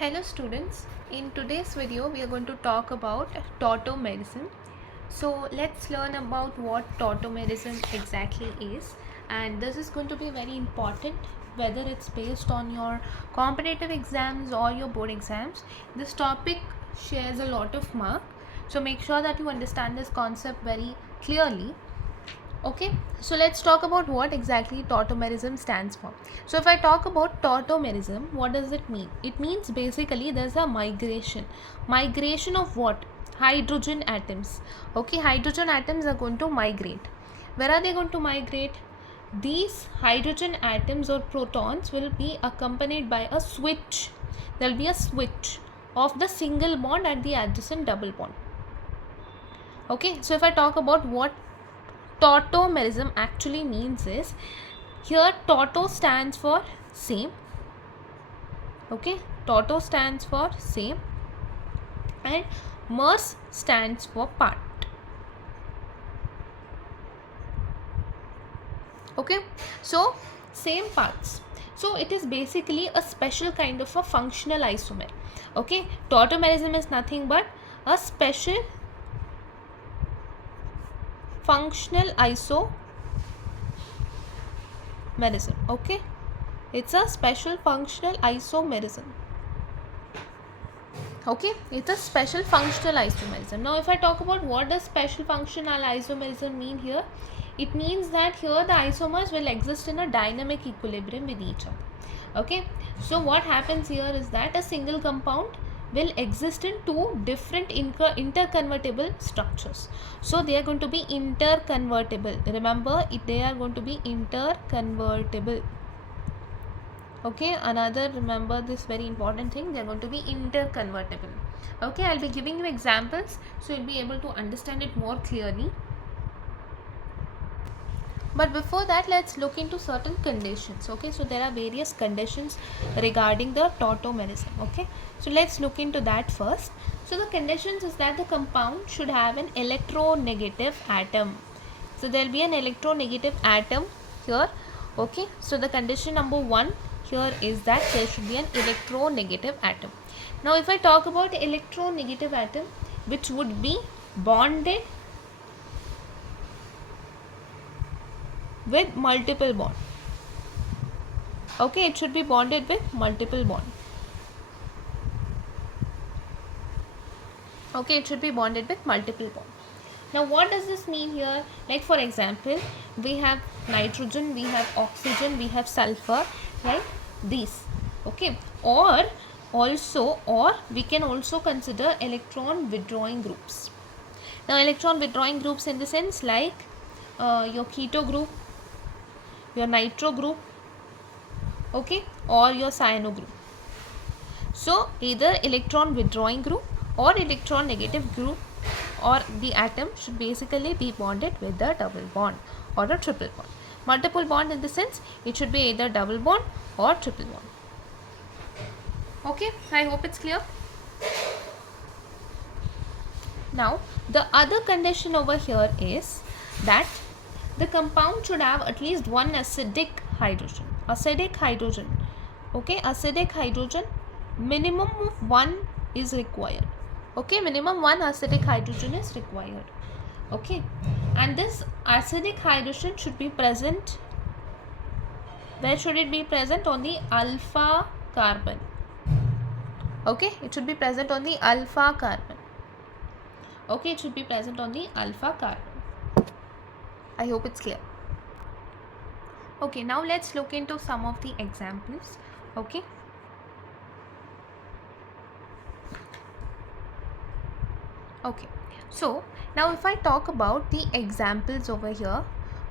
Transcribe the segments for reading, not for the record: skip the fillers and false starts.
Hello students, in today's video we are going to talk about tautomerism. So let's learn about what tautomerism exactly is, and this is going to be very important whether it's based on your competitive exams or your board exams. This topic shares a lot of mark, so make sure that you understand this concept very clearly. Okay, so let's talk about what exactly tautomerism stands for. So if I talk about tautomerism, what does it mean? It means basically there's a migration of what? Hydrogen atoms. Okay, hydrogen atoms are going to migrate. Where are they going to migrate? These hydrogen atoms or protons will be accompanied by a switch. There will be a switch of the single bond at the adjacent double bond. Okay, so if I talk about what tautomerism actually means is, here tauto stands for same. Okay, tauto stands for same and mers stands for part. Okay, so same parts. So it is basically a special kind of a functional isomer. Okay, tautomerism is nothing but a special functional isomerism. Okay, it's a special functional isomerism. Okay, it's a special functional isomerism. Now if I talk about what does special functional isomerism mean here, it means that here the isomers will exist in a dynamic equilibrium with each other. Okay, so what happens here is that a single compound will exist in two different interconvertible structures. So they are going to be interconvertible. Remember, they are going to be interconvertible. Okay, remember this very important thing, they are going to be interconvertible. Okay, I'll be giving you examples so you'll be able to understand it more clearly. But before that, let's look into certain conditions. Okay, so there are various conditions regarding the tautomerism. Okay, so let's look into that first. So the conditions is that the compound should have an electronegative atom. So there will be an electronegative atom here. Okay, so the condition number 1 here is that there should be an electronegative atom. Now if I talk about electronegative atom, which would be bonded with multiple bond. Okay, it should be bonded with multiple bond. Okay, it should be bonded with multiple bond. Now what does this mean here? Like for example, we have nitrogen, we have oxygen, we have sulfur, right? These. Okay, or we can also consider electron withdrawing groups. Now electron withdrawing groups in the sense like your keto group, your nitro group, okay, or your cyano group. So either electron withdrawing group or electron negative group, or the atom should basically be bonded with a double bond or a triple bond. Multiple bond in the sense it should be either double bond or triple bond. Okay, I hope it's clear. Now the other condition over here is that the compound should have at least one acidic hydrogen. Acidic hydrogen. Okay, acidic hydrogen, minimum of 1 is required. Okay, minimum 1 acidic hydrogen is required. Okay, and this acidic hydrogen should be present. Where should it be present? On the alpha carbon. Okay, it should be present on the alpha carbon. Okay, it should be present on the alpha carbon. I hope it's clear. Okay, now let's look into some of the examples. Okay. Okay, so now if I talk about the examples over here,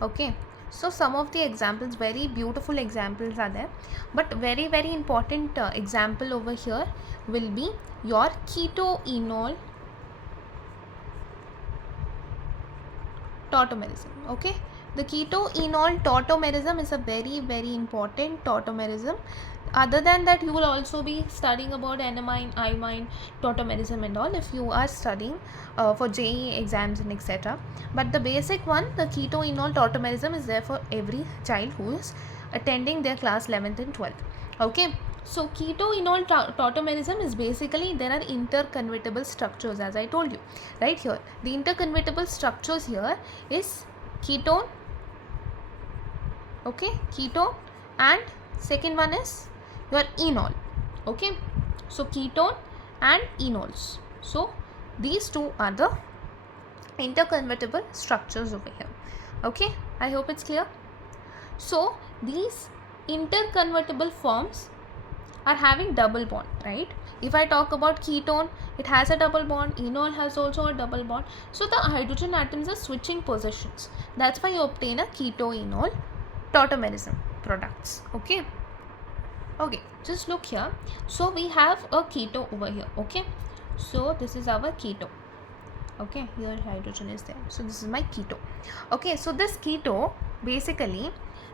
okay, so some of the examples, very beautiful examples are there, but very important example over here will be your keto-enol tautomerism. Okay, the keto-enol tautomerism is a very important tautomerism. Other than that, you will also be studying about enamine, imine, tautomerism and all if you are studying for JEE exams and etc. But the basic one, the keto-enol tautomerism, is there for every child who is attending their class 11th and 12th. Okay, So keto-enol tautomerism is basically there are interconvertible structures, as I told you right here. The interconvertible structures here is ketone, okay, ketone, and second one is your enol, okay. So ketone and enols, so these two are the interconvertible structures over here, okay. I hope it's clear. So these interconvertible forms are having double bond, right? If I talk about ketone, it has a double bond, enol has also a double bond, so the hydrogen atoms are switching positions. That's why you obtain a keto-enol tautomerism products, okay. Okay, just look here. So we have a keto over here, okay. So this is our keto, okay. Here hydrogen is there, so this is my keto, okay. So this keto, basically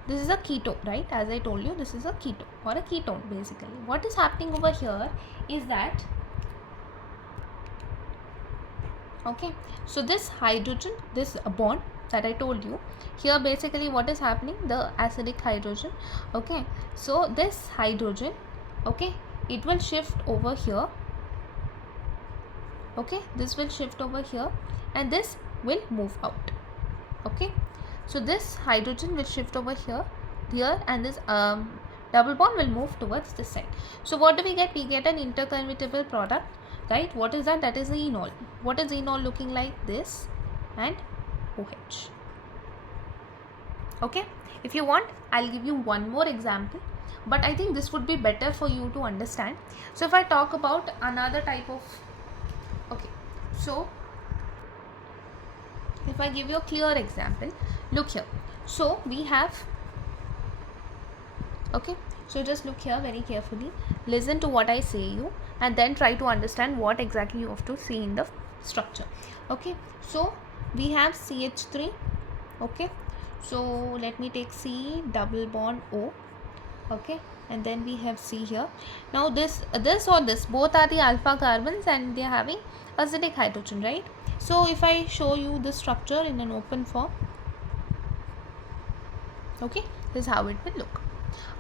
this is a keto, right? As I told you, this is a keto or a ketone. Basically what is happening over here is that, okay, so this hydrogen, this bond that I told you here, basically what is happening, the acidic hydrogen, okay. So this hydrogen, okay, it will shift over here, okay, this will shift over here and this will move out, okay. So this hydrogen will shift over here and this double bond will move towards this side. So what do we get? We get an interconvertible product, right? What is that? That is the enol. What is enol looking like? This and OH, okay. If you want, I'll give you one more example, but I think this would be better for you to understand. So if I talk about another type of, okay, so if I give you a clear example, look here. So we have, okay, so just look here very carefully, listen to what I say you, and then try to understand what exactly you have to see in the structure, okay. So we have CH3, okay. So let me take C double bond O, okay, and then we have C here. Now this or this, both are the alpha carbons and they are having acidic hydrogen, right? So if I show you the structure in an open form, okay, this is how it will look,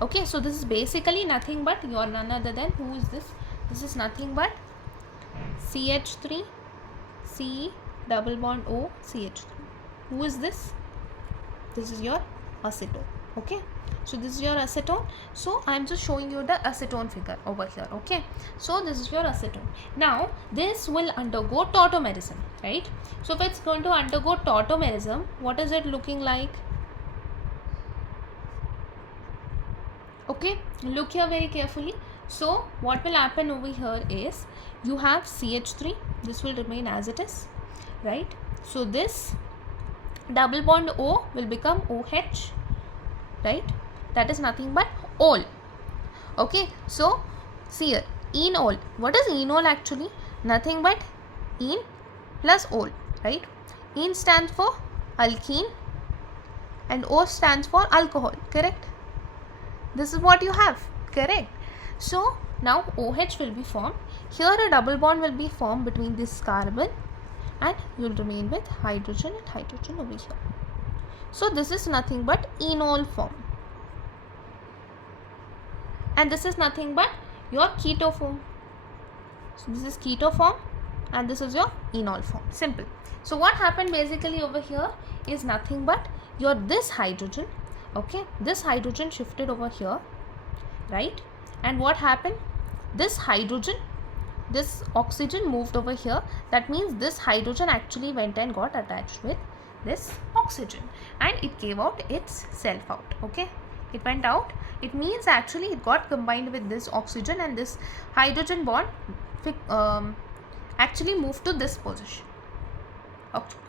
okay. So this is basically nothing but your none other than, who is this? This is nothing but CH3 C double bond O CH3. Who is this? This is your acetone, okay. So this is your acetone. So I am just showing you the acetone figure over here, okay. So this is your acetone. Now this will undergo tautomerism, right? So if it's going to undergo tautomerism, what is it looking like? Okay, look here very carefully. So what will happen over here is, you have CH3, this will remain as it is, right? So this double bond O will become OH, right? That is nothing but ol, okay. So see here, enol. What is enol actually? Nothing but en plus ol, right? En stands for alkene and O stands for alcohol, correct? This is what you have, correct? So now OH will be formed. Here a double bond will be formed between this carbon, and you will remain with hydrogen and hydrogen over here. So this is nothing but enol form, and this is nothing but your keto form. So this is keto form and this is your enol form, simple. So what happened basically over here is nothing but your this hydrogen, okay, this hydrogen shifted over here, right? And what happened? This hydrogen, this oxygen moved over here. That means this hydrogen actually went and got attached with this oxygen and it gave out its self out, okay. It went out. It means actually it got combined with this oxygen and this hydrogen bond actually moved to this position.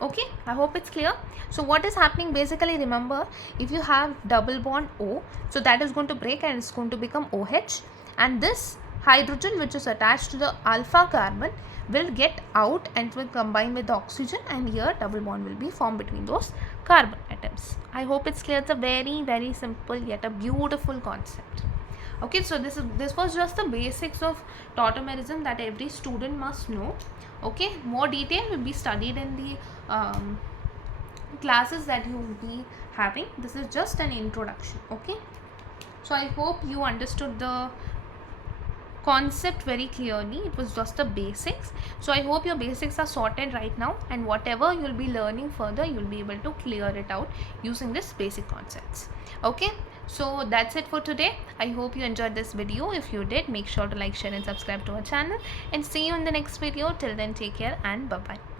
Okay, I hope it's clear. So what is happening basically, remember, if you have double bond O, so that is going to break and it's going to become OH, and this hydrogen which is attached to the alpha carbon will get out and will combine with the oxygen, and here double bond will be formed between those carbon atoms. I hope it's clear. It's a very simple yet a beautiful concept. Okay, so this was just the basics of tautomerism that every student must know. Okay, more detail will be studied in the classes that you will be having. This is just an introduction, okay. So I hope you understood the concept very clearly. It was just the basics. So I hope your basics are sorted right now, and whatever you'll be learning further, you'll be able to clear it out using this basic concepts. Okay, so that's it for today. I hope you enjoyed this video. If you did, make sure to like, share and subscribe to our channel, and see you in the next video. Till then, take care and bye bye.